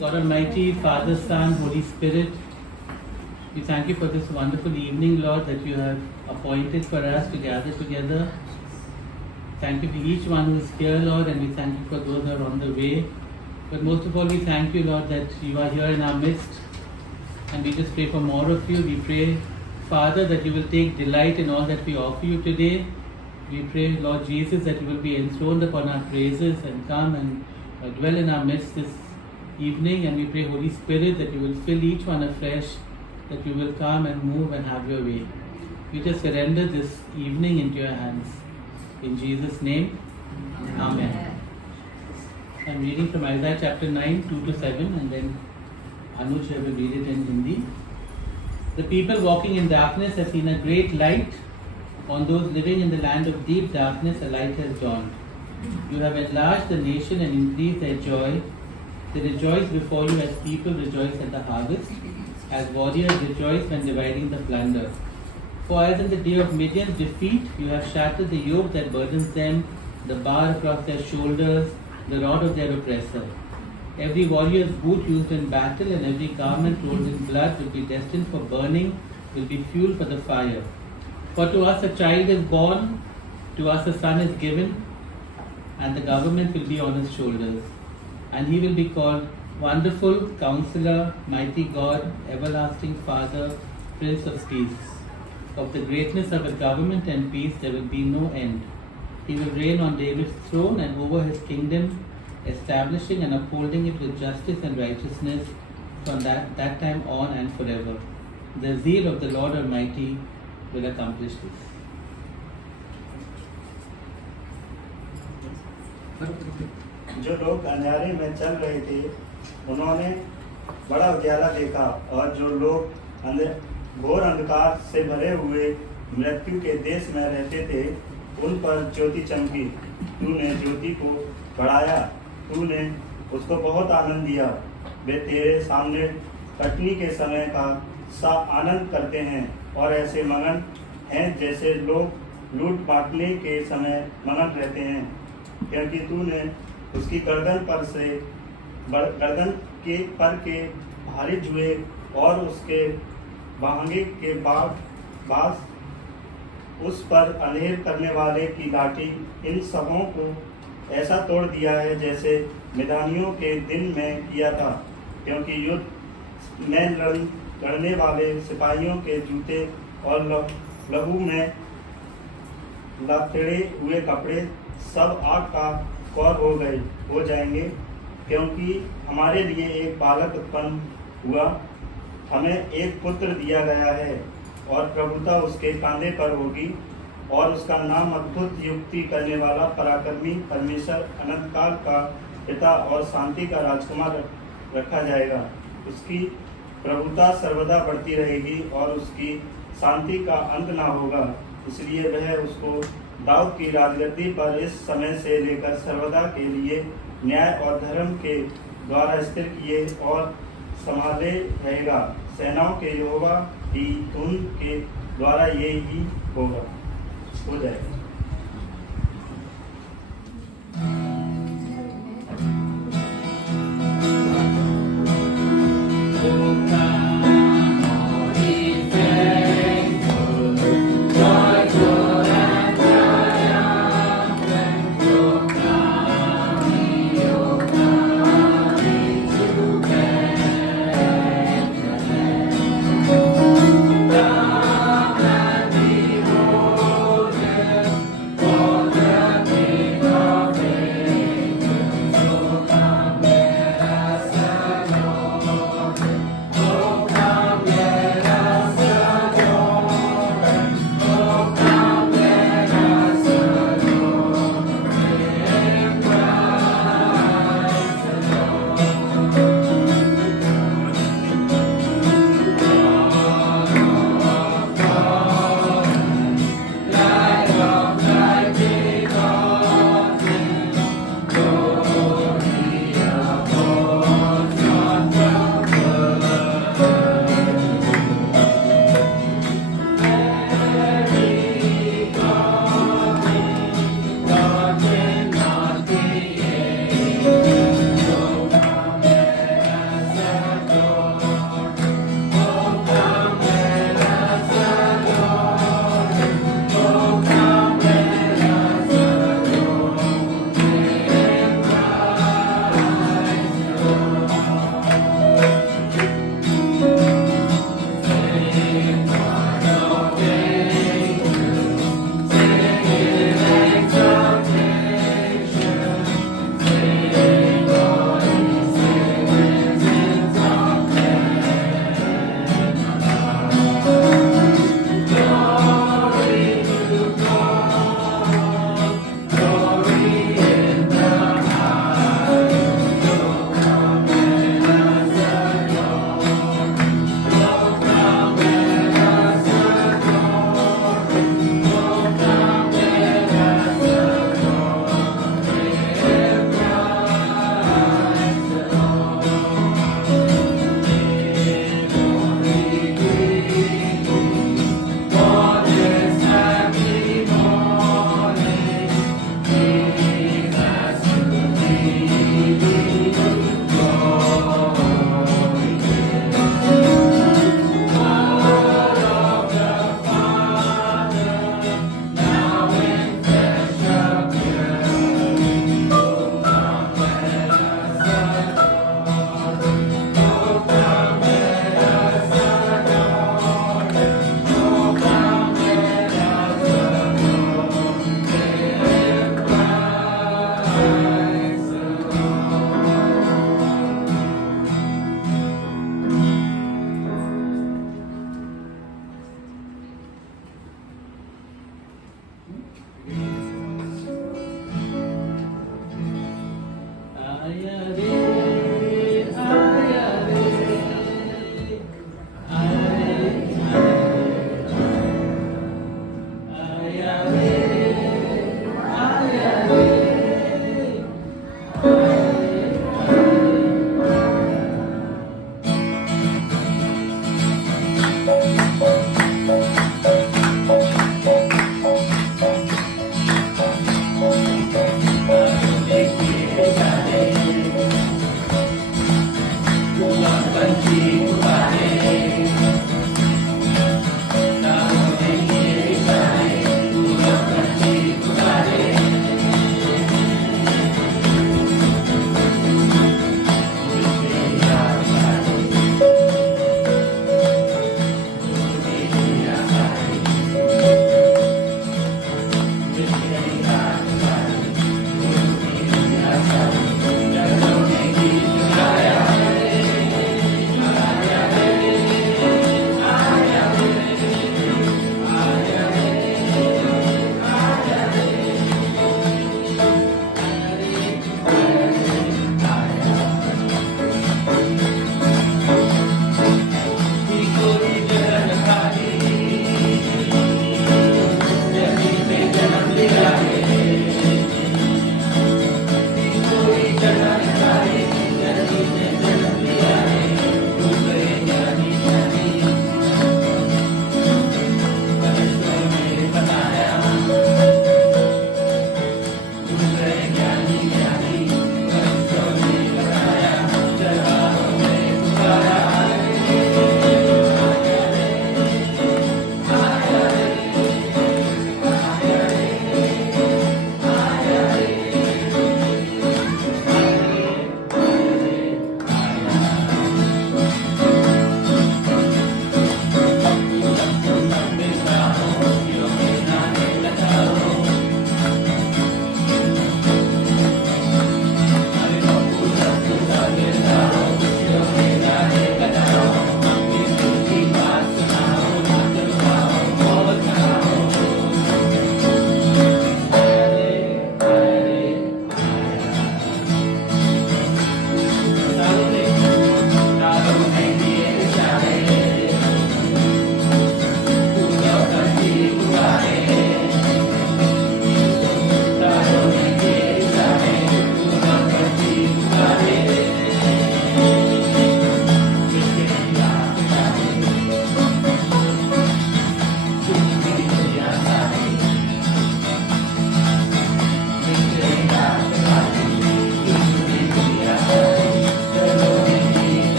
God Almighty, Father, Son, Holy Spirit, we thank you for this wonderful evening, Lord, that you have appointed for us to gather together. Thank you for each one who is here, Lord, and we thank you for those who are on the way. But most of all, we thank you, Lord, that you are here in our midst. And we just pray for more of you. We pray, Father, that you will take delight in all that we offer you today. We pray, Lord Jesus, that you will be enthroned upon our praises and come and dwell in our midst this evening. And we pray, Holy Spirit, that you will fill each one afresh, that you will come and move and have your way. We just surrender this evening into your hands. In Jesus' name, Amen. I'm reading from Isaiah chapter 9, 2 to 7, and then Anuj will read it in Hindi. The people walking in darkness have seen a great light. On those living in the land of deep darkness, a light has dawned. You have enlarged the nation and increased their joy. They rejoice before you as people rejoice at the harvest, as warriors rejoice when dividing the plunder. For as in the day of Midian's defeat, you have shattered the yoke that burdens them, the bar across their shoulders, the rod of their oppressor. Every warrior's boot used in battle and every garment rolled in blood will be destined for burning, will be fuel for the fire. For to us a child is born, to us a son is given, and the government will be on his shoulders. And he will be called Wonderful Counselor, Mighty God, Everlasting Father, Prince of Peace. Of the greatness of his government and peace there will be no end. He will reign on David's throne and over his kingdom, establishing and upholding it with justice and righteousness from that time on and forever. The zeal of the Lord Almighty will accomplish this. जो लोग अंधेरे में चल रहे थे उन्होंने बड़ा उजाला देखा, और जो लोग घोर अंधकार से भरे हुए मृत्यु के देश में रहते थे उन पर ज्योति चमकी। तूने ज्योति को बढ़ाया, तूने उसको बहुत आनंद दिया। वे तेरे सामने कटनी के समय का सा आनंद करते हैं और ऐसे मगन हैं जैसे लोग लूट बांटने के समय मगन रहते हैं, क्योंकि तूने उसकी गर्दन के भारी जुए और उसके बांगे के बास उस पर अंधेर करने वाले की लाठी, इन सबों को ऐसा तोड़ दिया है जैसे मैदानियों के दिन में किया था। क्योंकि युद्ध में लड़ने वाले सिपाहियों के जूते और लहू में लथड़े हुए कपड़े सब आग का कौर हो जाएंगे। क्योंकि हमारे लिए एक बालक उत्पन्न हुआ, हमें एक पुत्र दिया गया है, और प्रभुता उसके कांधे पर होगी, और उसका नाम अद्भुत युक्ति करने वाला, पराक्रमी परमेश्वर, अनंतकाल का पिता और शांति का राजकुमार रखा जाएगा। उसकी प्रभुता सर्वदा बढ़ती रहेगी और उसकी शांति का अंत ना होगा। इसलिए वह उसको दाऊद की राजगद्दी पर इस समय से लेकर सर्वदा के लिए न्याय और धर्म के द्वारा स्थिर किए और संभाले रहेगा। सेनाओं के यहोवा ही उनके द्वारा ये ही होगा, हो जाएगा।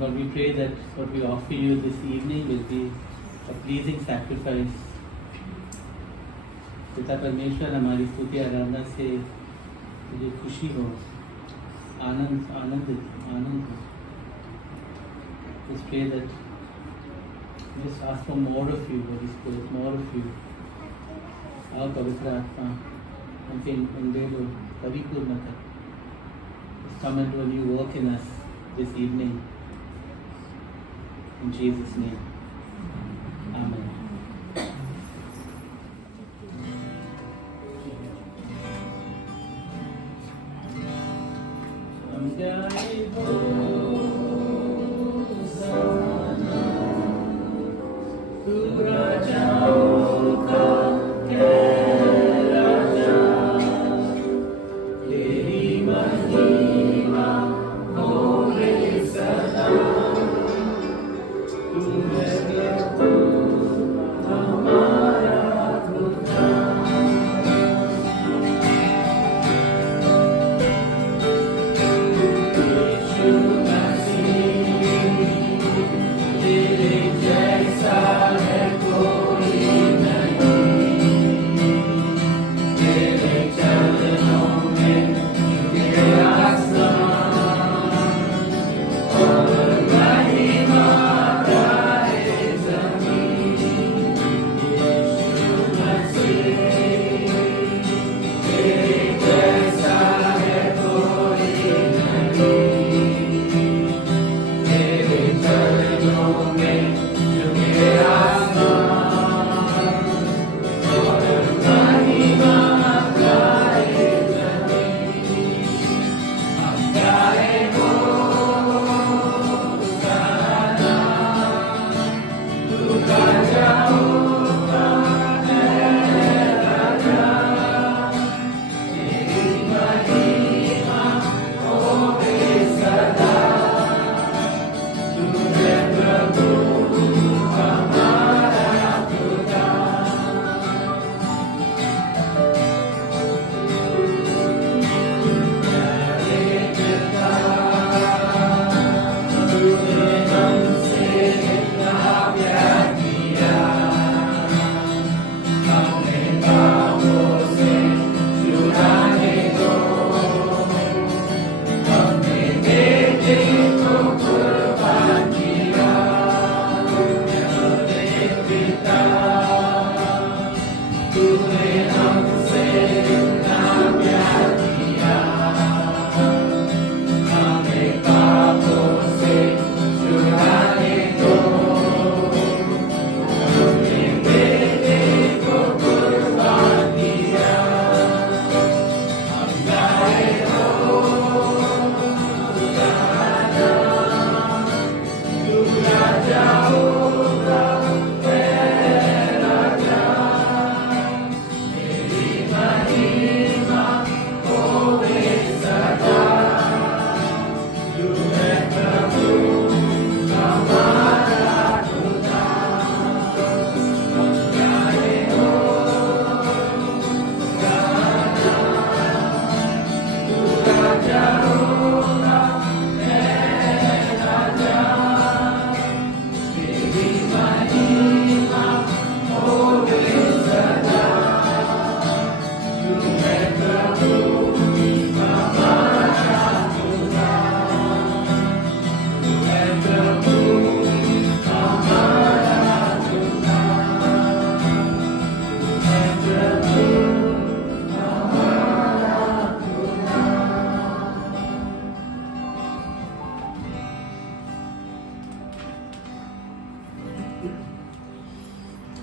Lord, we pray that what we offer you this evening will be a pleasing sacrifice. पिता परमेश्वर, हमारी स्तुति आराधना से मुझे खुशी हो, आनंद हो. Just pray that, just ask for more of you, Holy Spirit, more of you. और पवित्र आत्मा हमसे उनके लो परिपूर्ण कर. Just come and do a new work in us this evening. In Jesus' name. Amen.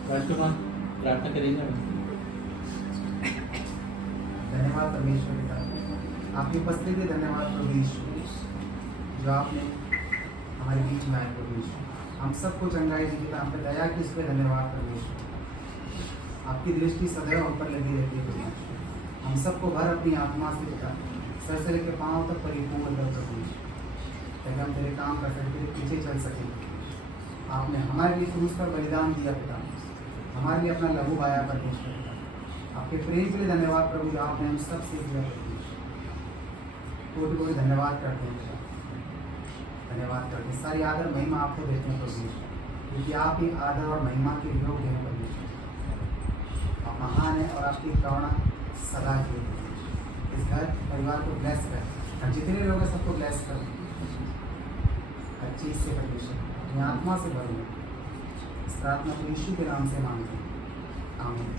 राष्ट्रमान प्रार्थना करेंगे. धन्यवाद परमेश्वर पिता, आपकी उपस्थिति के धन्यवाद प्रभु यीशु, जो आपने हमारे बीच में आए प्रभु यीशु. हम सबको चंगाई दी पिता, हम पे दया की, इस पर धन्यवाद प्रभु यीशु. आपकी दृष्टि सदैव हम पर लगी रहती है प्रभु यीशु. हम सबको भर अपनी आत्मा से पिता, सर से लेकर पाँव तक परिपूर्ण कर प्रभु यीशु, ताकि हम तेरे काम कर सकें, तेरे पीछे चल सकें. आपने हमारे लिए क्रूस पर बलिदान दिया पिता, हमारे लिए अपना लहू बहाया परमेश्वर पिता. आपके प्रेम के लिए धन्यवाद प्रभु, जो आपने हम सब से दिया प्रभु. कोटि कोटि धन्यवाद करते हैं पिता. धन्यवाद करते हैं। सारी आदर महिमा आपको देते हैं प्रभु यीशु, क्योंकि आप ही आदर और महिमा के योग्य हैं प्रभु यीशु। आप महान है और आपकी करुणा सदा की है। इस घर परिवार को ब्लेस कर और जितने लोग हैं सबको ब्लेस कर, हर चीज़ से परमेश्वर अपनी आत्मा से भरो। इस प्रार्थना को यीशु के नाम से मांगते हैं, आमीन।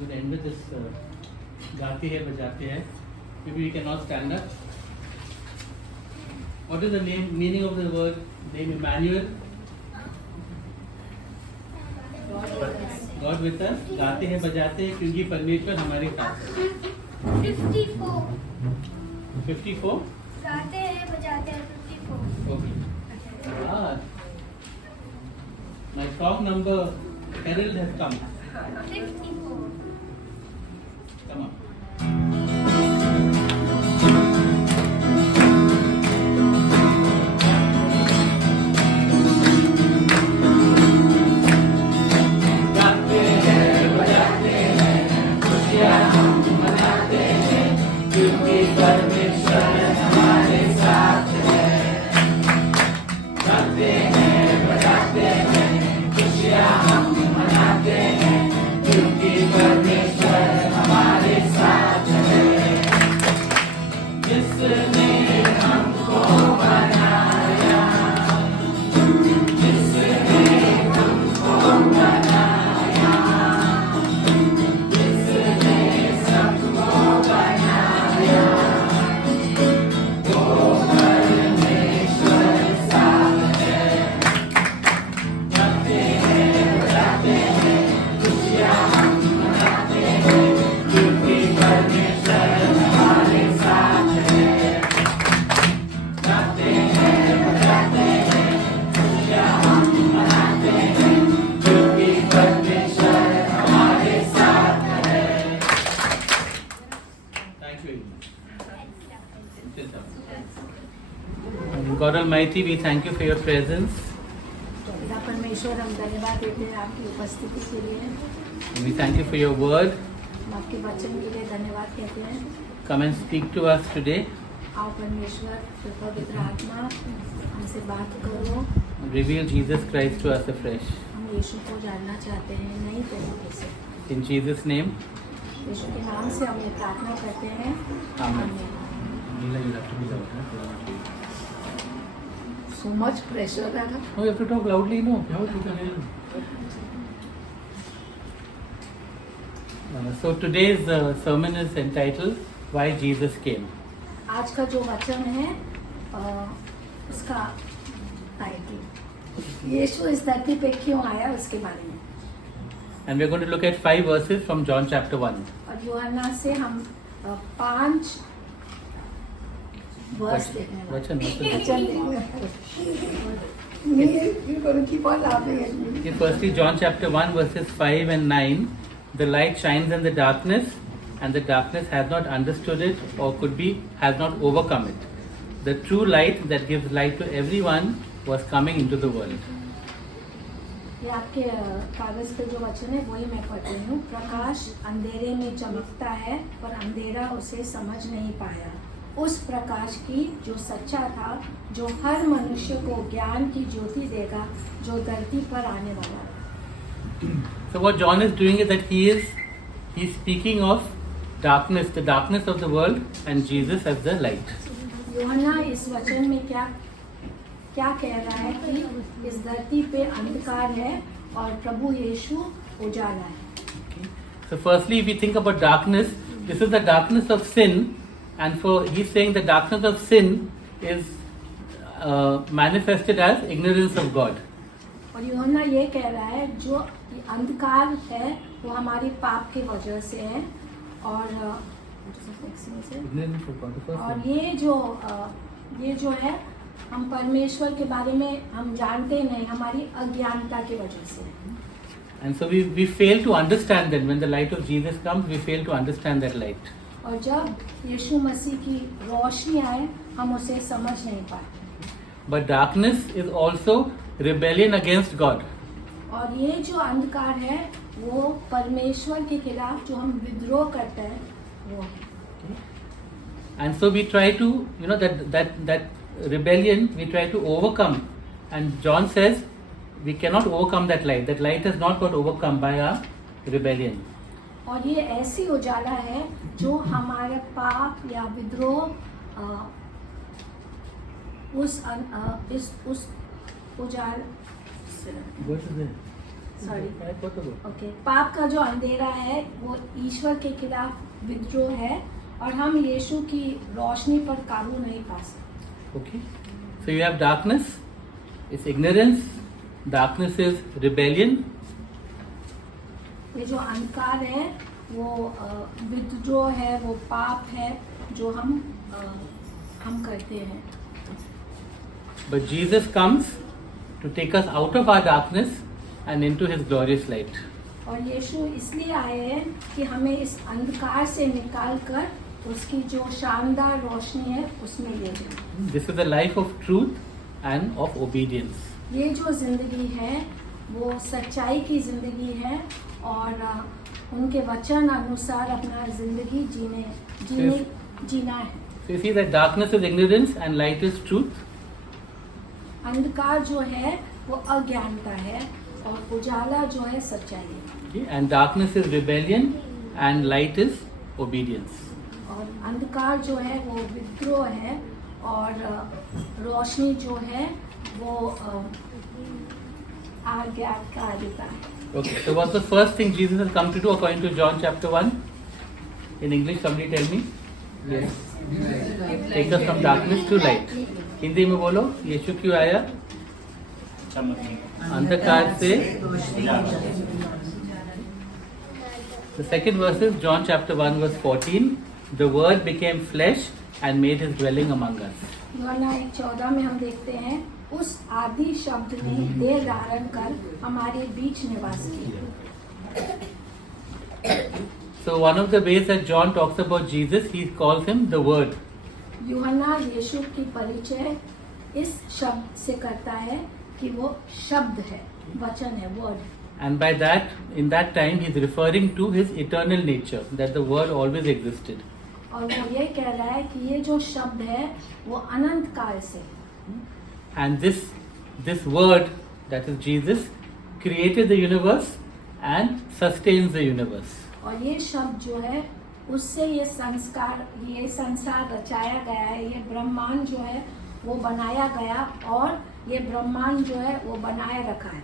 We'll end with this गाते हैं बजाते हैं. Maybe we cannot stand up. What is the meaning of the word name Emmanuel? God with us. गाते हैं बजाते हैं क्योंकि परमेश्वर हमारे साथ है. 54. 54? गाते हैं बजाते हैं 54. Okay. Ah. My song number Herald has come. 54. Come on. गाते हैं बजाते हैं खुशियाँ हम मनाते हैं क्योंकि परमेश्वर हमारे साथ है. गाते हैं बजाते हैं खुशियाँ हम मनाते हैं क्योंकि परमेश्वर हमारे साथ है. जिसने हमको बनाया, जिसने हमको बनाया, जिसने सबको बनाया, वो परमेश्वर साथ है. गाते हैं बजाते हैं खुशियाँ हम मनाते हैं क्योंकि परमेश्वर हमारे साथ है. गाते हैं बजाते हैं खुशियाँ हम मनाते हैं क्योंकि परमेश्वर हमारे साथ है. Thank you. God Almighty, we thank you for your presence. पिता परमेश्वर, हम धन्यवाद देते हैं आपकी उपस्थिति के लिए. And we thank you for your word. हम आपके वचन के लिए धन्यवाद कहते हैं. Come and speak to us today. आओ परमेश्वर, पवित्र आत्मा हमसे बात करो. Reveal Jesus Christ to us afresh. हम यीशु को जानना चाहते हैं नई तरीके से. In Jesus' name. यीशु के नाम से हम ये प्रार्थना करते हैं. Amen. So much pressure है ना. No, you have to talk loudly, no? So today's sermon is entitled Why Jesus Came. आज का जो वचन है उसका टाइटल यीशु इस धरती पे क्यों आया उसके बारे में. And we're going to look at 5 verses from John chapter 1. और यूहन्ना से हम 5 वर्स देखने वाले वचन वचन देखने. Okay, firstly, John chapter 1 verses 5 and 9. The light shines in the darkness, and the darkness has not understood it, or has not overcome it. The true light that gives light to everyone was coming into the world. ये आपके कागज पे जो वचन है वही मैं पढ़ रही हूँ. प्रकाश अंधेरे में चमकता है पर अंधेरा उसे समझ नहीं पाया. उस प्रकाश की जो सच्चा था, जो हर मनुष्य को ज्ञान की ज्योति देगा, जो धरती पर आने वाला है. So what John is doing is that he's speaking of darkness, the darkness of the world, and Jesus as the light. यूहन्ना इस वचन में क्या कह रहा है कि इस धरती पे अंधकार है और प्रभु यीशु उजाला है. Okay. So firstly, if we think about darkness, this is the darkness of sin, and he's saying the darkness of sin is manifested as ignorance of God. और यूहन्ना ये कह रहा है जो अंधकार है वो हमारी पाप की वजह से है. और Ignorance of God. The first और one. ये जो है हम परमेश्वर के बारे में हम जानते नहीं, हमारी अज्ञानता की वजह से. And so we fail to understand that when the light of Jesus comes, we fail to understand that light. और जब यीशु मसीह की रोशनी आए हम उसे समझ नहीं पाते. But darkness is also rebellion against God. और ये जो अंधकार है वो परमेश्वर के खिलाफ जो हम विद्रोह करते हैं वो है. And so we try to, that rebellion we try to overcome. And John says we cannot overcome that light. That light has not got overcome by our rebellion. और ये ऐसी उजाला है जो हमारे पाप या विद्रोह उस उजाल ओके पाप का जो अंधेरा है वो ईश्वर के खिलाफ विद्रोह है और हम यीशु की रोशनी पर काबू नहीं पा सकते. Okay, so you have darkness, it's ignorance. Darkness is rebellion. ये जो अंधकार है वो विद्रोह है, वो पाप है जो हम हम करते हैं। But Jesus comes to take us out of our darkness and into His glorious light. और यीशु इसलिए आए हैं कि हमें इस अंधकार से निकाल कर उसकी जो शानदार रोशनी है उसमें ले जाए। This is the life of truth and of obedience. ये जो जिंदगी है वो सच्चाई की जिंदगी है और उनके वचन अनुसार अपना जिंदगी जीना है। So you see that darkness is ignorance and light is truth. अंधकार जो है वो अज्ञानता है और उजाला जो है सच्चाई है। Okay? And darkness is rebellion and light is obedience. और अंधकार जो है वो विद्रोह है और रोशनी जो है वो आज्ञाकारिता है। Okay, so what's the first thing Jesus has come to do according to John chapter 1? In English, somebody tell me. Yes. Take us from darkness to light. Hindi में बोलो, यीशु क्यों आया? अंधकार से। The second verse is John chapter 1 verse 14. The word became flesh and made his dwelling among us. यूहन्ना 1:14 में हम देखते हैं उस आदि शब्द ने देह धारण कर हमारे बीच निवास किया। So one of the ways that John talks about Jesus, he calls him the Word. यूहन्ना यीशु की परिचय इस शब्द से करता है कि वो शब्द है, वचन है, word. And by that, in that time, he's referring to his eternal nature, that the Word always existed. और वो ये कह रहा है कि ये जो शब्द है वो अनंत काल से। And this Word, that is Jesus, created the universe and sustains the universe. और ये शब्द जो है उससे ये संसार रचाया गया है, ये ब्रह्मांड जो है वो बनाया गया और ये ब्रह्मांड जो है वो बनाए रखा है।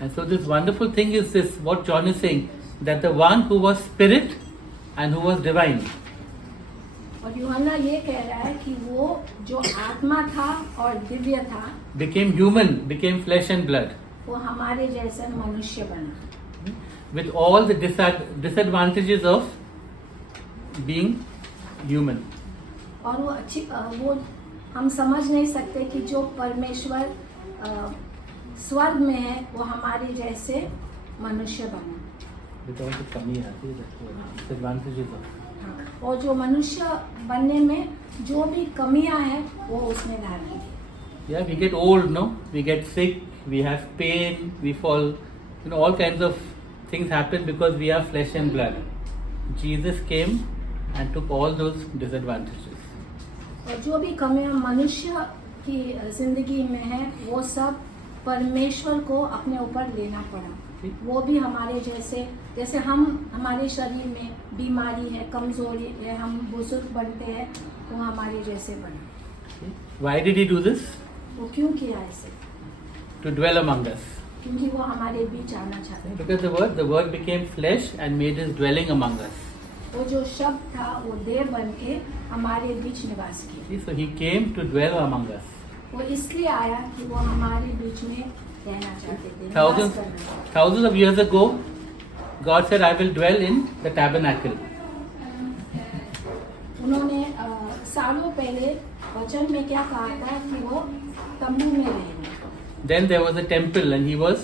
And so this wonderful thing is this, what John is saying, that the one who was spirit and who was divine. और यूहन्ना ये कह रहा है कि वो जो आत्मा था और दिव्य था, became human, became flesh and blood. वो हमारे जैसा मनुष्य बना, with all the disadvantages of being human. और वो हम समझ नहीं सकते कि जो परमेश्वर स्वर्ग में है वो हमारे जैसे मनुष्य बना। With all the कमी आती है, disadvantages of. और जो मनुष्य बनने में जो भी कमियां हैं वो उसने डाली। Yeah, we get old, no? We get sick, we have pain, we fall, all kinds of things happen because we are flesh and blood. Jesus came and took all those disadvantages. और जो भी कमियां मनुष्य की जिंदगी में है वो सब परमेश्वर को अपने ऊपर लेना पड़ा। वो भी हमारे जैसे हमारे शरीर में बीमारी है, कमजोरी है, हम बुजुर्ग बनते हैं, वो हमारे जैसे बने। Why did he do this? वो क्यों किया ऐसे? To dwell among us. क्योंकि वो हमारे बीच आना चाहते हैं। Look at the word became flesh and made his dwelling among us. वो जो शब्द था वो देह बन के हमारे बीच निवास किया। So he came to dwell among us. वो इसलिए आया कि वो हमारे बीच में रहना चाहते थे, निवास करना। Thousands of years ago, God said, I will dwell in the tabernacle. उन्होंने सालों पहले वचन में क्या कहा था कि वो तंबू में रहेंगे। Then there was a temple and he was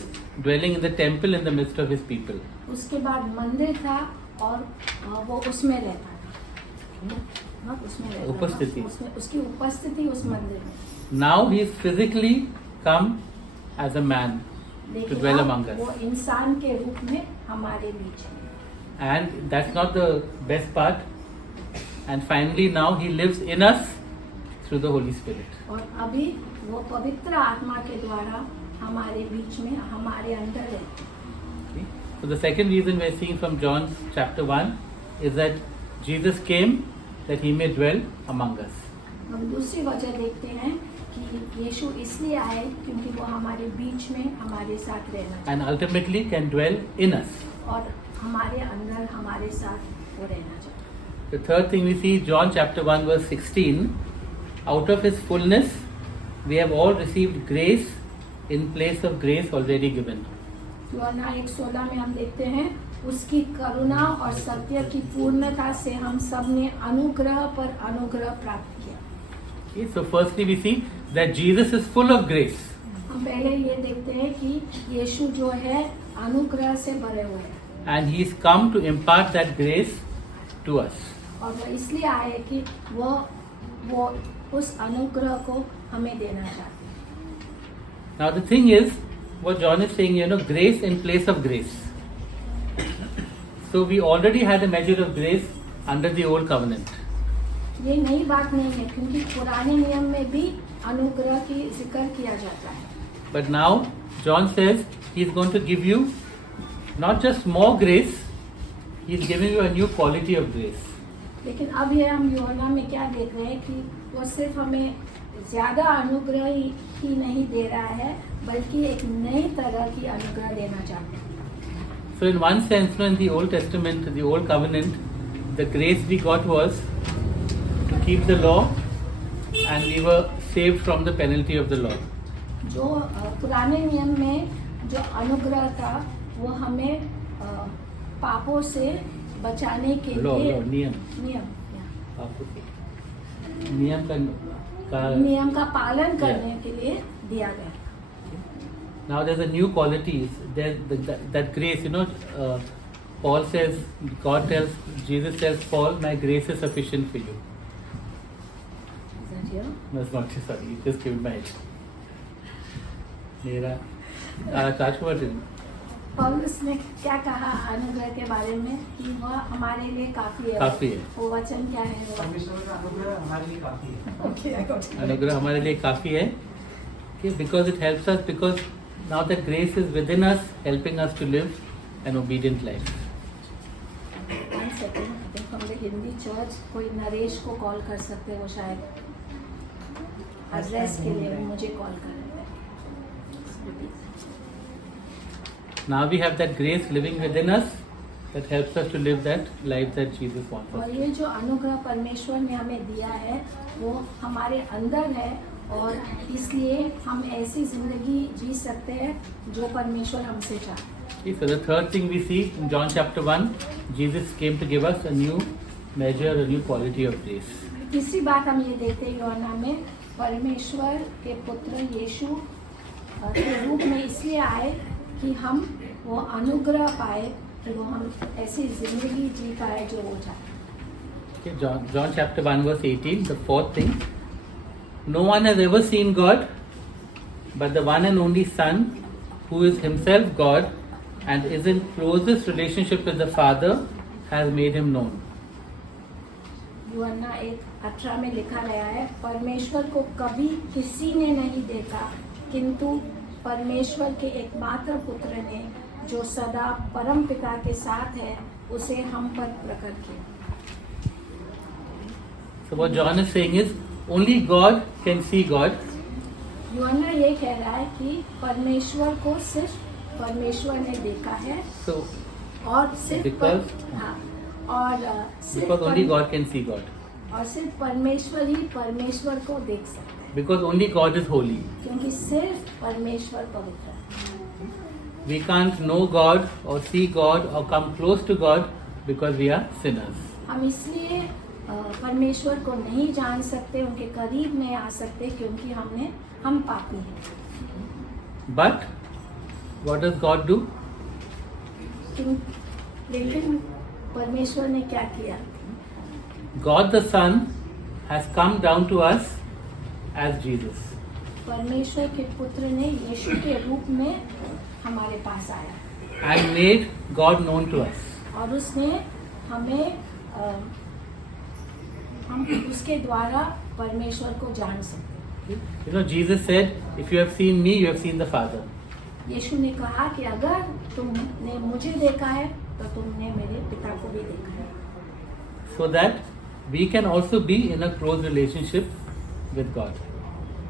dwelling in the temple in the midst of his people. उसके बाद मंदिर था और वो उसमें रहता था, उसमें रहता था, उपस्थिति। उसकी उपस्थिति उस मंदिर में। Now he is physically come as a man to dwell among us. वो इंसान के रूप में हमारे बीच है। And that's not the best part. And finally now he lives in us through the Holy Spirit. और अभी वो पवित्र आत्मा के द्वारा हमारे बीच में, हमारे अंदर है। Okay? So the second reason we're seeing from John chapter 1 is that Jesus came that he may dwell among us. हम दूसरी वजह देखते हैं कि यीशु इसलिए आए क्योंकि वो हमारे बीच में हमारे साथ रहना चाहते And ultimately can dwell in us. और हमारे अंदर हमारे साथ वो रहना चाहते। The third thing we see, John chapter 1 verse 16, out of his fullness we have all received grace in place of grace already given. यूहन्ना 1:16 में हम देखते हैं उसकी करुणा और सत्य की पूर्णता से हम सब ने अनुग्रह पर अनुग्रह प्राप्त किया। Okay, so firstly we see that Jesus is full of grace. हम पहले ये देखते हैं कि यीशु जो है अनुग्रह से भरे हुए हैं And he's come to impart that grace to us. और वो इसलिए आए कि वो उस अनुग्रह को हमें देना चाहते हैं। Now the thing is, what John is saying, grace in place of grace. So we already had a measure of grace under the old covenant. ये नई बात नहीं है क्योंकि पुराने नियम में भी अनुग्रह की जिक्र किया जाता है। But now John says he's going to give you not just more grace, he's giving you a new quality of grace. लेकिन अब ये हम यूहन्ना में क्या देख रहे हैं कि वो सिर्फ हमें ज्यादा अनुग्रह ही नहीं दे रहा है बल्कि एक नई तरह की अनुग्रह देना चाहते हैं। So in one sense, in the Old Testament, the Old Covenant, the grace we got was to keep the law and we were saved from the penalty of the law. जो पुराने नियम में जो अनुग्रह था वो हमें पापों से बचाने के लिए नियम का पालन करने के लिए दिया गया। Now there's a new quality. That grace, Paul says, Jesus tells Paul, my grace is sufficient for you. Is that here? That's not true, sorry, just give it my head. मेरा राजकुमार पौलुस ने क्या कहा अनुग्रह के बारे में कि वह हमारे लिए काफी है। वो वचन क्या है? परमेश्वर का अनुग्रह हमारे लिए काफी है। Okay, अनुग्रह हमारे लिए काफी है because it helps us, because now that grace is within us, helping us to live an obedient life. One second, I think from the Hindi church कोई नरेश को कॉल कर सकते हो शायद एड्रेस के लिए मुझे कॉल कर रहे हैं। Now we have that grace living within us that helps us to live that life that Jesus wants us. और ये जो अनुग्रह परमेश्वर ने हमें दिया है वो हमारे अंदर है और इसलिए हम ऐसी जिंदगी जी सकते हैं जो परमेश्वर हमसे चाहते हैं। Okay, so the third thing we see in John chapter 1, Jesus came to give us a new measure, a new quality of grace. तीसरी बात हम ये देखते हैं यूहन्ना में परमेश्वर के पुत्र यीशु के रूप में इसलिए आए कि हम वो अनुग्रह पाए कि वो हम ऐसी जिंदगी जी पाए जो वो चाहते हैं। Okay, John chapter 1 verse 18, the fourth thing. No one has ever seen God, but the one and only Son, who is himself God and is in closest relationship with the Father, has made him known. यूहन्ना 1:18 में लिखा गया है परमेश्वर को कभी किसी ने नहीं देखा किंतु परमेश्वर के एकमात्र पुत्र ने जो सदा परम पिता के साथ है उसे हम पर प्रकट किया। So what John is saying is only God can see God. यूहन्ना ये कह रहा है कि परमेश्वर को सिर्फ परमेश्वर ने देखा है। So और सिर्फ because only God can see God. और सिर्फ परमेश्वर ही परमेश्वर को देख सकते हैं। Because only God is holy. क्योंकि सिर्फ परमेश्वर पवित्र है। We can't know God or see God or come close to God because we are sinners. हम इसलिए परमेश्वर को नहीं जान सकते, उनके करीब नहीं आ सकते क्योंकि हम पापी हैं। But what does God do? लेकिन परमेश्वर ने क्या किया? God the Son has come down to us as Jesus. परमेश्वर के पुत्र ने यीशु के रूप में हमारे पास आया And made God known to us. और उसने हमें हम उसके द्वारा परमेश्वर को जान सकते। Jesus said, if you have seen me, you have seen the Father. यीशु ने कहा कि अगर तुमने मुझे देखा है तो तुमने मेरे पिता को भी देखा है। So that we can also be in a close relationship with God.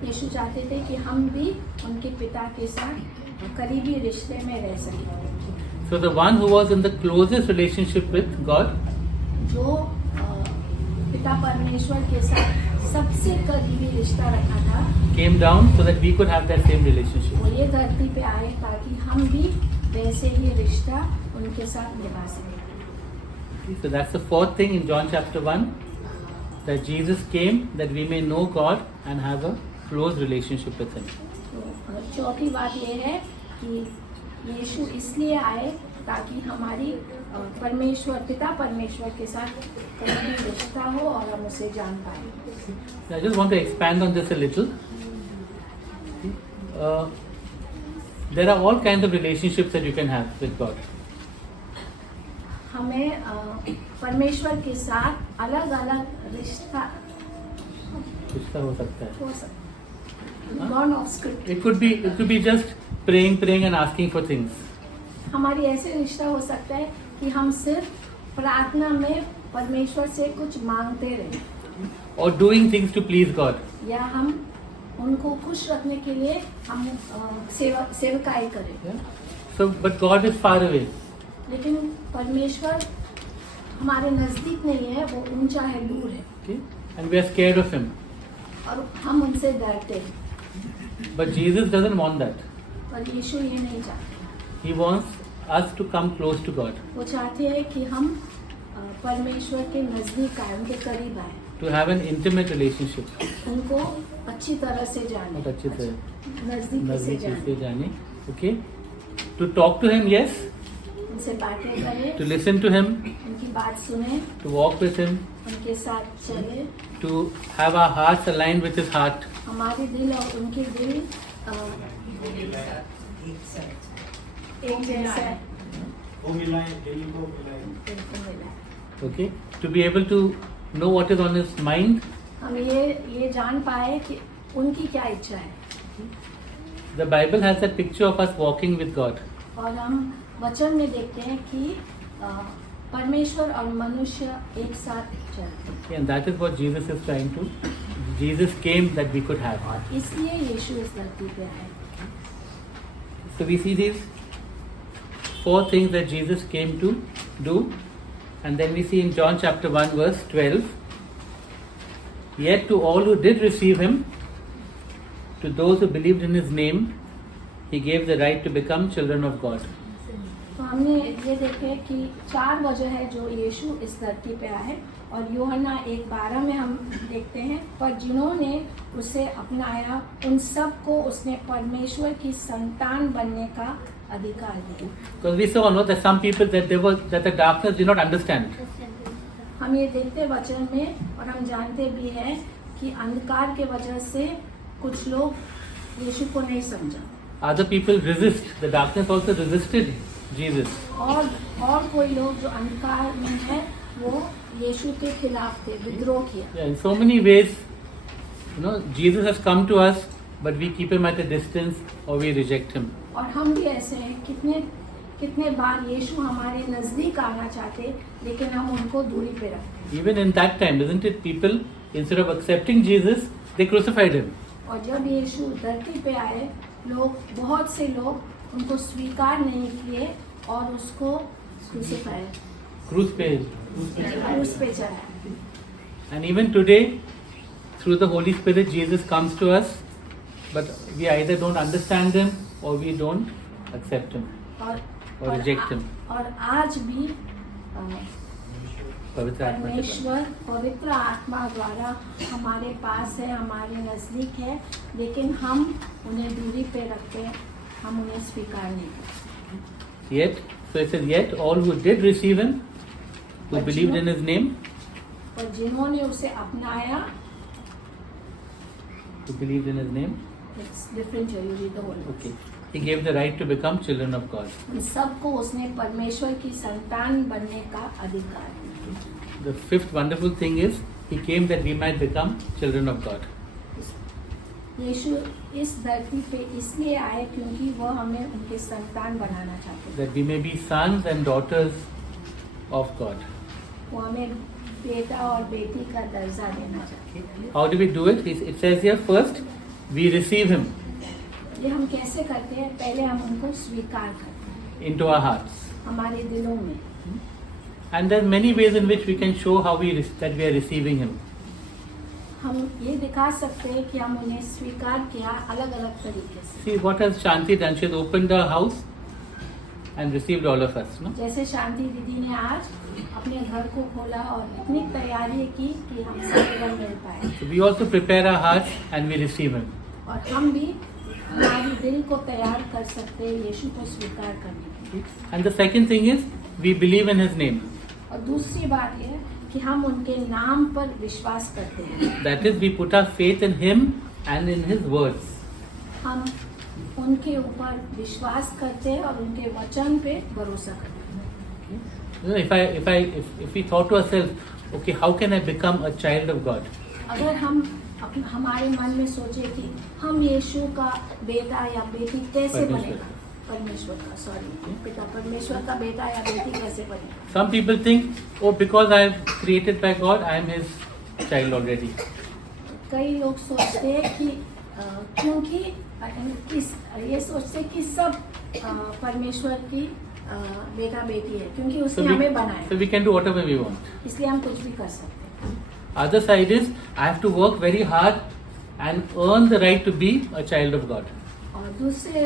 यीशु चाहते थे कि हम भी उनके पिता के साथ करीबी रिश्ते में रह सकें। So the one who was in the closest relationship with God, जो पिता परमेश्वर के साथ सबसे करीबी रिश्ता रखा था, came down so that we could have that same relationship. वो ये धरती पे आए ताकि हम भी वैसे ही रिश्ता उनके साथ निभा सके। So that's the fourth thing in John chapter 1, that Jesus came that we may know God and have a close relationship with Him. तो चौथी बात यह है कि यीशु इसलिए आए ताकि हमारी पिता परमेश्वर के साथ करीबी रिश्ता हो और हम उसे जान पाए। I just want to expand on this a little. There are all kinds of relationships that you can have with God. हमें परमेश्वर के साथ अलग अलग रिश्ता हो सकता है. हो सकता है। God of script. It could be just praying and asking for things. हमारी ऐसे रिश्ता हो सकता है कि हम सिर्फ प्रार्थना में परमेश्वर से कुछ मांगते रहें। Or doing things to please God. या हम उनको खुश रखने के लिए हम सेवकाई करें। So, but God is far away. लेकिन परमेश्वर हमारे नजदीक नहीं है, वो ऊंचा है, दूर है। Okay? And we are scared of Him. और हम उनसे डरते हैं। But Jesus doesn't want that. पर यीशु ये नहीं चाहते। He wants us to come close to God. वो चाहते हैं कि हम परमेश्वर के नजदीक आए, उनके करीब आए, To have an intimate relationship. उनको अच्छी तरह से जाने, बहुत अच्छी तरह नजदीकी से नजदीक से जाने, जाने. Okay? To talk to Him, yes. उनसे बातें करें, To listen to Him. उनकी बात सुने, To walk with Him. उनके साथ चले, To have our hearts aligned with His heart. हमारे दिल और उनके दिल एक जैसा है। बिल्कुल मिला है। Okay? To be able to know what is on His mind. हम ये जान पाए कि उनकी क्या इच्छा है। The Bible has that picture of us walking with God. और हम वचन में देखते हैं कि परमेश्वर और मनुष्य एक साथ चलते हैं। And that is what Jesus is trying to. Jesus came that we could have. और इसलिए यीशु इस धरती पे आए। So we see these 4 things that Jesus came to do. And then we see in John chapter 1 verse 12. Yet to all who did receive Him, to those who believed in His name, He gave the right to become children of God. तो हमने ये देखे कि 4 वजह है जो यीशु इस धरती पे आए और यूहन्ना 1:12 में हम देखते हैं, पर जिन्होंने उसे अपनाया उन सब को उसने परमेश्वर की संतान बनने का अधिकार दिया। Because we saw no, that some people that the darkness did not understand. हम ये देखते वचन में और हम जानते भी हैं कि अंधकार के वजह से कुछ लोग यीशु को नहीं समझा। Other people resist. The darkness also resisted Jesus. और कोई लोग जो अंधकार में है वो यीशु के खिलाफ थे, विद्रोह किया। Yeah, in so many ways, Jesus has come to us, but we keep Him at a distance or we reject Him. और हम भी ऐसे हैं, कितने बार यीशु हमारे नजदीक आना चाहते लेकिन हम उनको दूरी पे रखते। Even in that time, isn't it? People, instead of accepting Jesus, they crucified Him. और जब यीशु धरती पे आए, बहुत से लोग उनको स्वीकार नहीं किए और उसको क्रूसिफाई, क्रूस पे चढ़ाया। And even today, through the Holy Spirit, Jesus comes to us, but we either don't understand Him or we don't accept Him or reject Him. और आज भी पवित्र आत्मा के द्वारा। परमेश्वर पवित्र आत्मा द्वारा हमारे पास है, हमारे नजदीक है, लेकिन हम उन्हें दूरी पे रखते हैं, हम उन्हें स्वीकार नहीं करते। Yet, so it says, yet all who did receive Him, who believed in His name, और जिन्होंने उसे अपनाया, who believed in His name, it's different here, you read the whole book. okay, He gave the right to become children of God. उन सबको उसने परमेश्वर की संतान बनने का अधिकार दिया। The fifth wonderful thing is, He came that we might become children of God. यीशु इस धरती पे इसलिए आए क्योंकि वह हमें उनके संतान बनाना चाहते हैं। That we may be sons and daughters of God. वो हमें बेटा और बेटी का दर्जा देना चाहते हैं। How do we do it? It says here, first, we receive Him ये हम कैसे करते हैं? पहले हम उनको स्वीकार करते हैं into our hearts. हमारे दिलों में। And there are many ways in which we can show how that we are receiving Him. हम ये दिखा सकते हैं कि हम उन्हें स्वीकार किया अलग अलग तरीके से। See what has Shanti done? She has opened her house and received all of us. No? जैसे शांति दीदी ने आज अपने घर को खोला और इतनी तैयारी की कि हम सब घर मिल पाए, So we also prepare our hearts and we receive Him. और हम भी हमारे दिल को तैयार कर सकते हैं यीशु को स्वीकार करने के लिए। And the second thing is we believe in His name. और दूसरी बात यह है कि हम उनके नाम पर विश्वास करते हैं। That is, we put our faith in Him and in His words. हम उनके ऊपर विश्वास करते हैं और उनके वचन पे भरोसा करते हैं। You know, if we thought to ourselves, okay, how can I become a child of God? अगर हम हमारे मन में सोचे कि हम यीशु का बेटा या बेटी कैसे बनेगा, परमेश्वर का पिता परमेश्वर का बेटा या बेटी कैसे बनेगा। Some people think, oh, because I am created by God, I am His child already. कई लोग सोचते हैं कि क्योंकि ये सोचते हैं कि सब परमेश्वर की बेटा बेटी है, क्योंकि उसने हमें बनाया, So we can do whatever we want. इसलिए हम कुछ भी कर सकते हैं। Other side is, I have to work very hard and earn the right to be a child of God. और दूसरे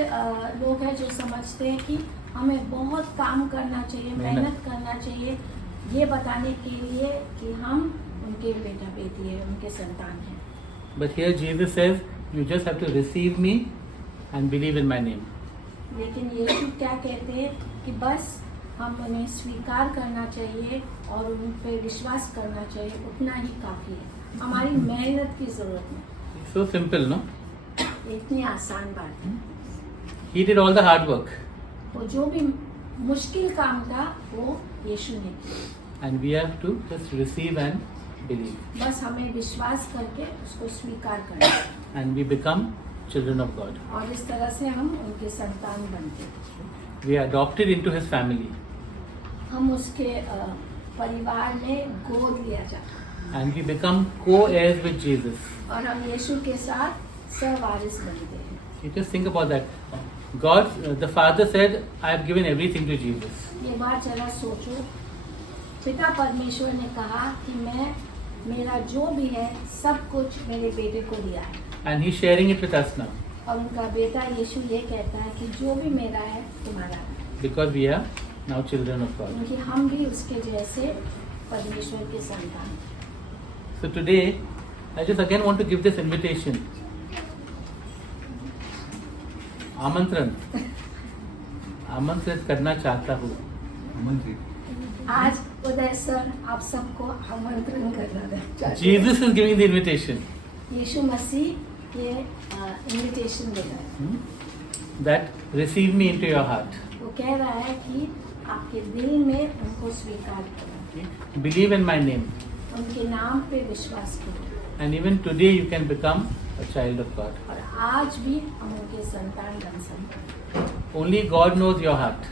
लोग हैं जो समझते हैं कि हमें बहुत काम करना चाहिए, मेहनत करना चाहिए, ये बताने के लिए कि हम उनके बेटा बेटी है, उनके संतान हैं। But here Jesus says, you just have to receive me and believe in my name. लेकिन यीशु क्या कहते हैं कि बस हम उन्हें स्वीकार करना चाहिए और उन पे विश्वास करना चाहिए, उतना ही काफ़ी है। हमारी मेहनत की ज़रूरत नहीं। It's so simple, no? इतनी आसान बात है। He did all the hard work. वो जो भी मुश्किल काम था वो यीशु ने किया, And we have to just receive and believe. बस हमें विश्वास करके उसको स्वीकार करना है। And we become children of God. और इस तरह से हम उनके संतान बनते हैं। We are adopted into His family. हम उसके परिवार में गोद लिया जाता है And we become co-heirs with Jesus. और हम यीशु के साथ सहवारिस बनते हैं। You just think about that. God, the Father said, I have given everything to Jesus. ये बात जरा सोचो, पिता परमेश्वर ने कहा कि मैं मेरा जो भी है सब कुछ मेरे बेटे को दिया है, And He's sharing it with us now. और उनका बेटा यीशु ये कहता है कि जो भी मेरा है तुम्हारा है, Because we are now children of God. क्योंकि हम भी उसके जैसे परमेश्वर के संतान हैं। So today, I just again want to give this invitation. आमंत्रित करना चाहता हूँ। आज उदय सर आप सबको आमंत्रण करना चाहते हैं। Jesus is giving the invitation. यीशु मसीह ये इनविटेशन दे रहा है। That receive me into your heart. वो कह रहा है कि आपके दिल में उनको स्वीकार करो, Believe in my name. उनके नाम पे विश्वास करो, And even today you can become a child of God. और आज भी हम उनके संतान बन सकते हैं। Only God knows your heart.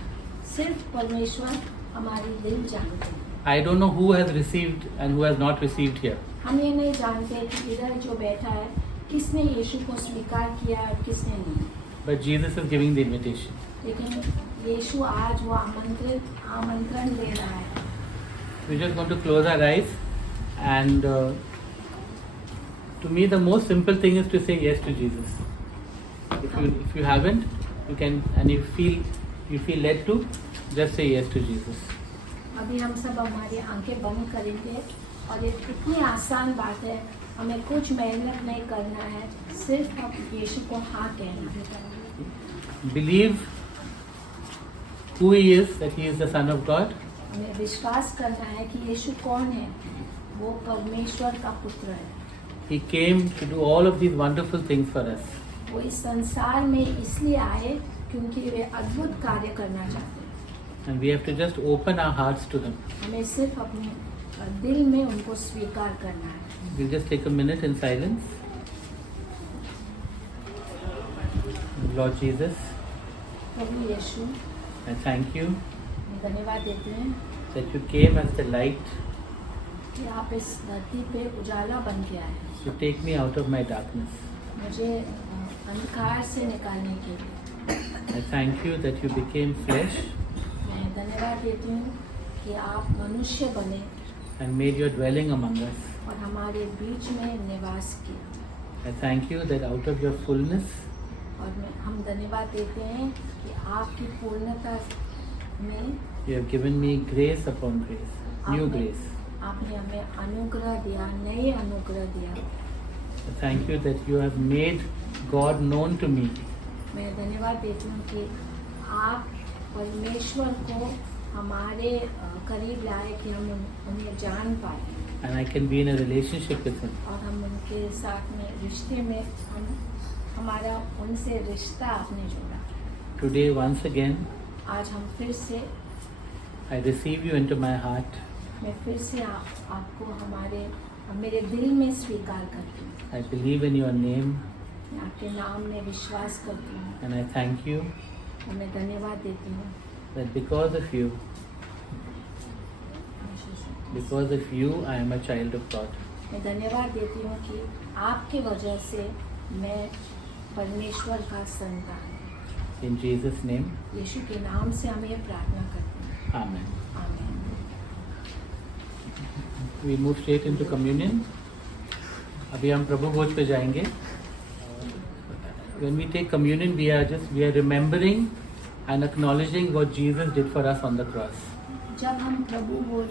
सिर्फ परमेश्वर हमारी दिल जानते हैं। I don't know who has received and who has not received here. हम ये नहीं जानते कि इधर जो बैठा है किसने यीशु को स्वीकार किया और किसने नहीं, But Jesus is giving the invitation. लेकिन यीशु आज वो आमंत्रण दे रहा है। We're just going to close our eyes, and to me the most simple thing is to say yes to Jesus. If you haven't, you can, and you feel led to, just say yes to Jesus. अभी हम सब हमारी आंखें बंद करेंगे और ये इतनी आसान बात है, हमें कुछ मेहनत नहीं करना है, सिर्फ अब यीशु को हाँ कहना है। Believe who He is, that He is the Son of God, हमें विश्वास करना है कि यीशु कौन है, वो परमेश्वर का पुत्र है। He came to do all of these wonderful things for us. वो इस संसार में इसलिए आए क्योंकि वे अद्भुत कार्य करना चाहते हैं। And we have to just open our hearts to Him. हमें सिर्फ अपने दिल में उनको स्वीकार करना है। We'll just take a minute in silence. Lord Jesus, Prabhu Yeshu, I thank you मैं धन्यवाद देती हूँ that you came as the light कि आप इस धरती पे उजाला बन के आए, to take me out of my darkness. मुझे अंधकार से निकालने के लिए। I thank you that you became flesh मैं धन्यवाद देती हूँ कि आप मनुष्य बने and made your dwelling among us. और हमारे बीच में निवास किया। I thank you that out of your fullness और हम धन्यवाद देते हैं कि आपकी पूर्णता में You have given me grace upon grace, new आपने- grace. आपने हमें अनुग्रह दिया, नए अनुग्रह दिया। Thank you that you have made God known to me. मैं धन्यवाद देती हूँ कि आप परमेश्वर को हमारे करीब लाए कि हम उन्हें जान पाए And I can be in a relationship with Him. और हम उनके साथ में रिश्ते में हमारा उनसे रिश्ता आपने जोड़ा। Today, once again, आज हम फिर से I receive you into my heart. मैं फिर से आपको मेरे दिल में स्वीकार करती हूँ। I believe in your name मैं आपके नाम में विश्वास करती हूँ and I thank you और मैं धन्यवाद देती हूँ। that because of you, I am a child of God. मैं धन्यवाद देती हूँ कि आपके वजह से मैं परमेश्वर का संतान हूँ। In Jesus' name, यीशु के नाम से हम ये प्रार्थना करते हैं। Amen. आमीन। We move straight into communion. अभी हम प्रभु भोज पे जाएंगे. When we take communion, we are remembering and acknowledging what Jesus did for us on the cross. जब हम प्रभु भोज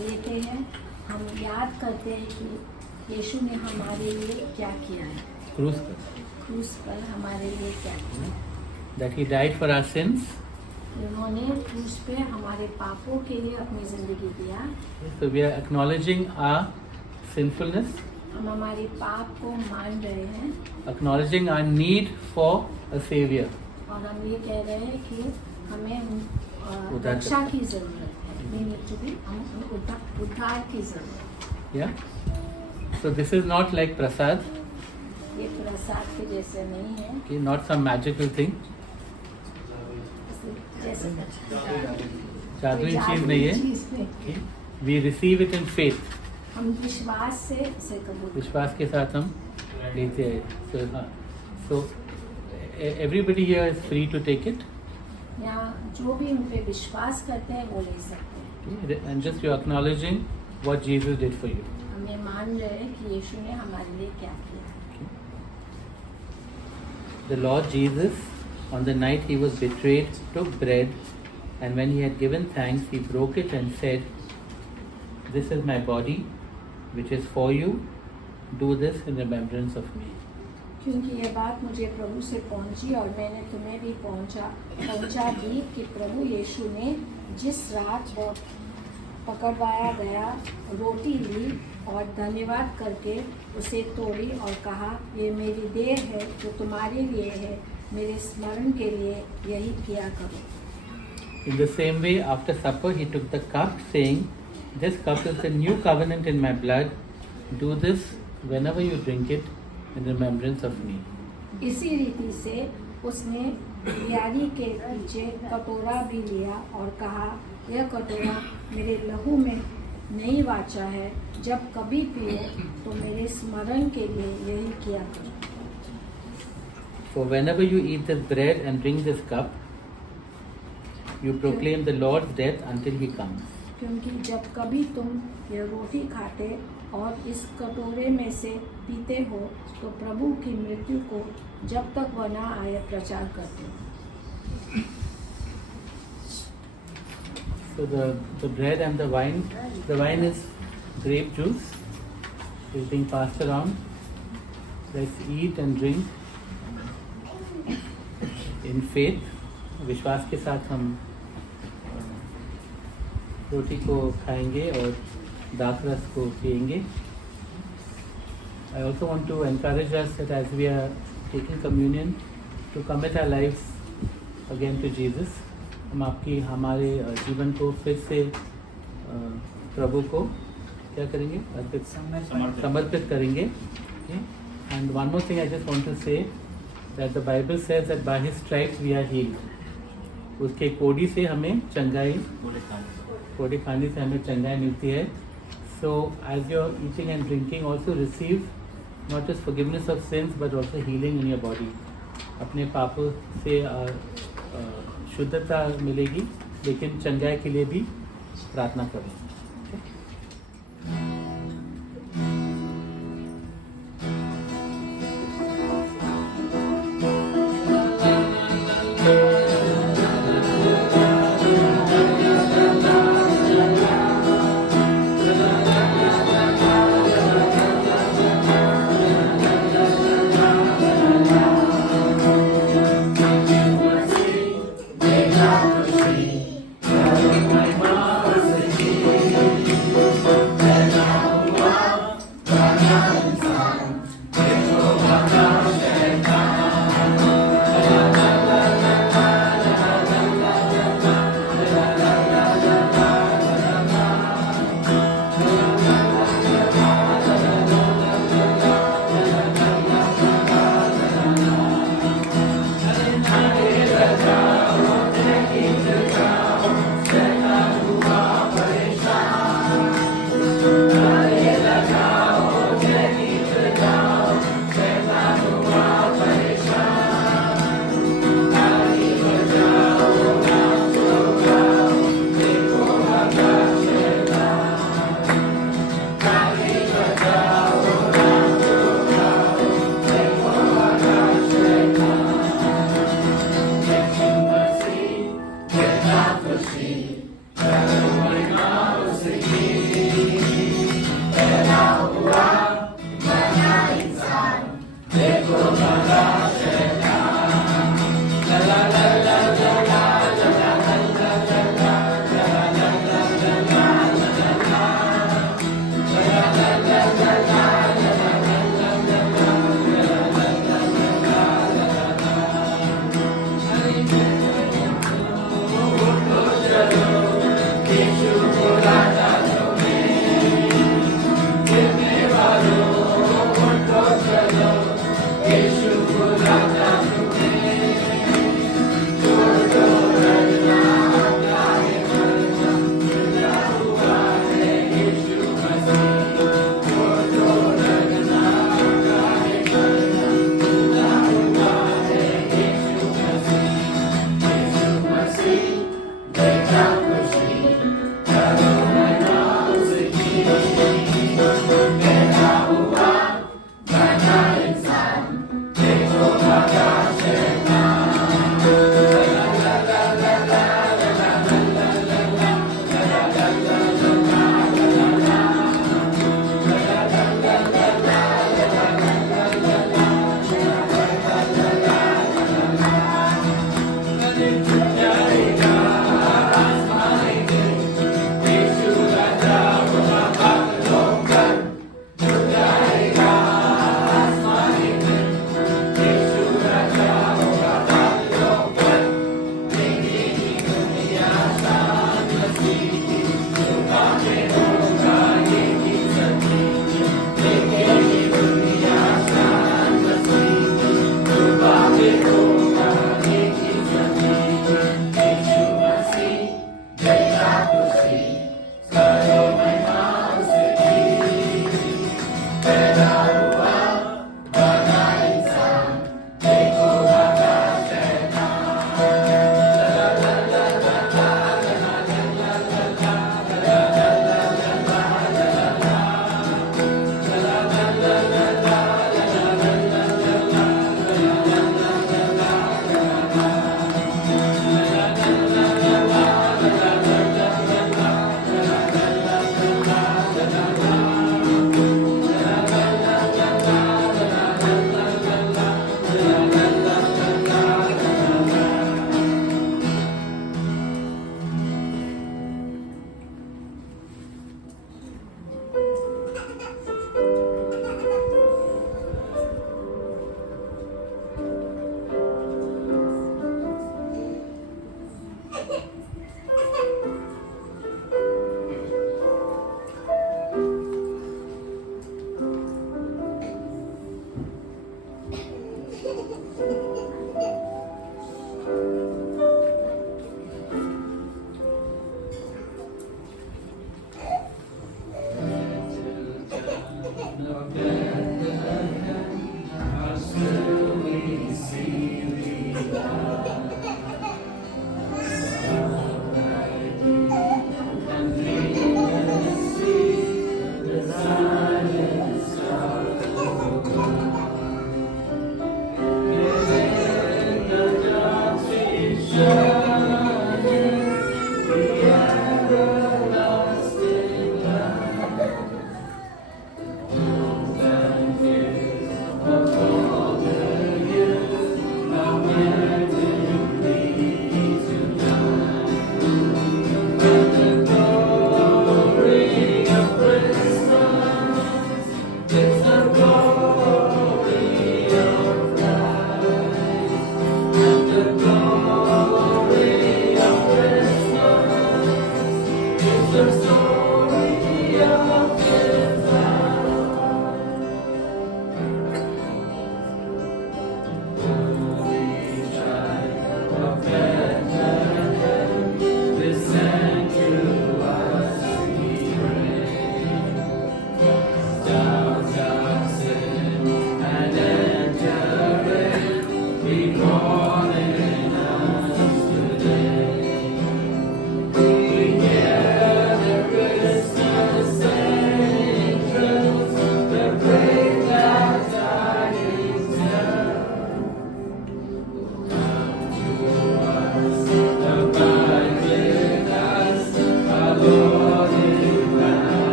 लेते हैं, हम याद करते हैं कि यीशु ने हमारे लिए क्या किया है। Cruise पर. क्रूस पर हमारे लिए क्या किया। That He died for our sins. उन्होंने क्रूस पे हमारे पापों के लिए अपनी जिंदगी दिया। So we are acknowledging our sinfulness, हम हमारे पाप को मान रहे हैं acknowledging our need for a Savior. और हम ये कह रहे हैं कि हमें उद्धार रक्षा करता। की जरूरत है। We need to be- हमें उद्धार की जरूरत है। Yeah. So this is not like prasad, ये प्रसाद के जैसे नहीं है, okay, not some magical thing. जैसे जादुई चीज नहीं है. चीज़ नहीं। Okay. We receive it in faith. हम विश्वास से इसे कबूल विश्वास के साथ हम लेते हैं. So हाँ. So everybody here is free to take it. यहाँ जो भी उन पे विश्वास करते हैं वो ले सकते हैं। Okay. And just you acknowledging what Jesus did for you. हम ये मान रहे हैं कि यीशु ने हमारे लिए क्या किया। The Lord Jesus, on the night he was betrayed, took bread, and when he had given thanks, he broke it and said, "This is my body, which is for you. Do this in remembrance of me." क्योंकि ये बात मुझे प्रभु से पहुंची और मैंने तुम्हें भी पहुंचा दी कि प्रभु यीशु ने जिस रात वो पकड़वाया गया रोटी ली और धन्यवाद करके उसे तोड़ी और कहा, ये मेरी देह है जो तुम्हारे लिए है, मेरे स्मरण के लिए यही किया करो। In the same way, after supper, he took the cup, saying, "This cup is the new covenant in my blood. Do this whenever you drink it in remembrance of me." इसी रीति से उसने यारी के पीछे कटोरा भी लिया और कहा, यह कटोरा मेरे लहू में नई वाचा है, जब कभी पियो तो मेरे स्मरण के लिए यही किया करो। For whenever you eat this bread and drink this cup, you proclaim the Lord's death until he comes. क्योंकि जब कभी तुम ये रोटी खाते और इस कटोरे में से पीते हो तो प्रभु की मृत्यु को जब तक वह न आए प्रचार करते हो। So the bread and the wine is grape juice. It's being passed around. Let's eat and drink in faith. विश्वास के साथ हम रोटी को खाएंगे और दाखरस को पिएंगे. I also want to encourage us that as we are taking communion, to commit our lives again to Jesus. हम हमारे जीवन को फिर से प्रभु को क्या करेंगे? समर्पित करेंगे. And one more thing I just want to say, that the Bible says that by His stripes we are healed. उसके कोड़ी से हमें चंगाई, कोड़ी खाने से हमें चंगाई मिलती है. So as you're eating and drinking, also receive not just forgiveness of sins but also healing in your body. अपने पापों से शुद्धता मिलेगी, लेकिन चंगाई के लिए भी प्रार्थना करें.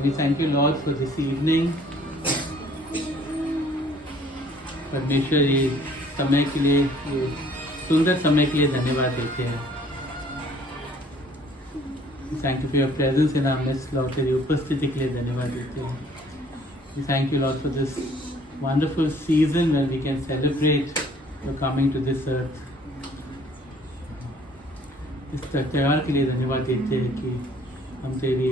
And we thank you, Lord, for this evening. परमेश्वर ये समय के लिए, ये सुंदर समय के लिए धन्यवाद देते हैं. Thank you for your presence in our midst, Lord. तेरी उपस्थिति के लिए धन्यवाद देते हैं. We thank you, Lord, for this wonderful season where we can celebrate your coming to this earth. इस त्योहार के लिए धन्यवाद देते हैं कि हम तेरी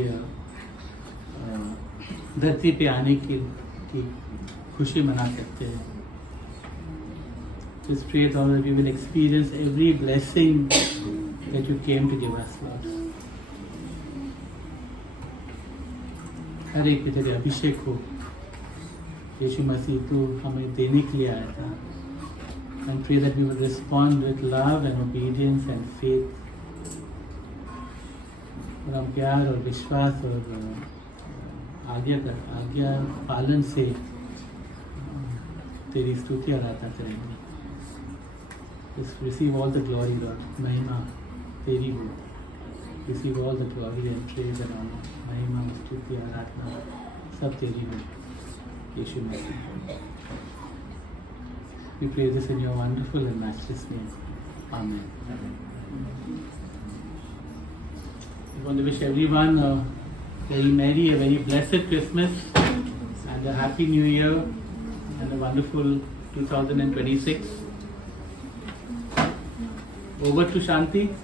धरती पे आने की खुशी मना सकते हैं. Just pray, Lord, that we will experience every blessing that you came to give us, Lord. हर एक पे तेरे अभिषेक हो. यीशु मसीह तू हमें देने के लिए आया था. And pray that we will respond with love and obedience and faith. और हम प्यार और विश्वास और आज्ञा पालन से तेरी स्तुति आराधना करेंगे. Just receive all the glory, Lord. महिमा तेरी हो. Receive all the glory and praise and honor. महिमा, स्तुति, आराधना सब तेरी हो. यीशु मसीह. We pray this in your wonderful and matchless name. Amen. I want to wish everyone a very merry, a very blessed Christmas and a happy New Year and a wonderful 2026. Over to Shanti.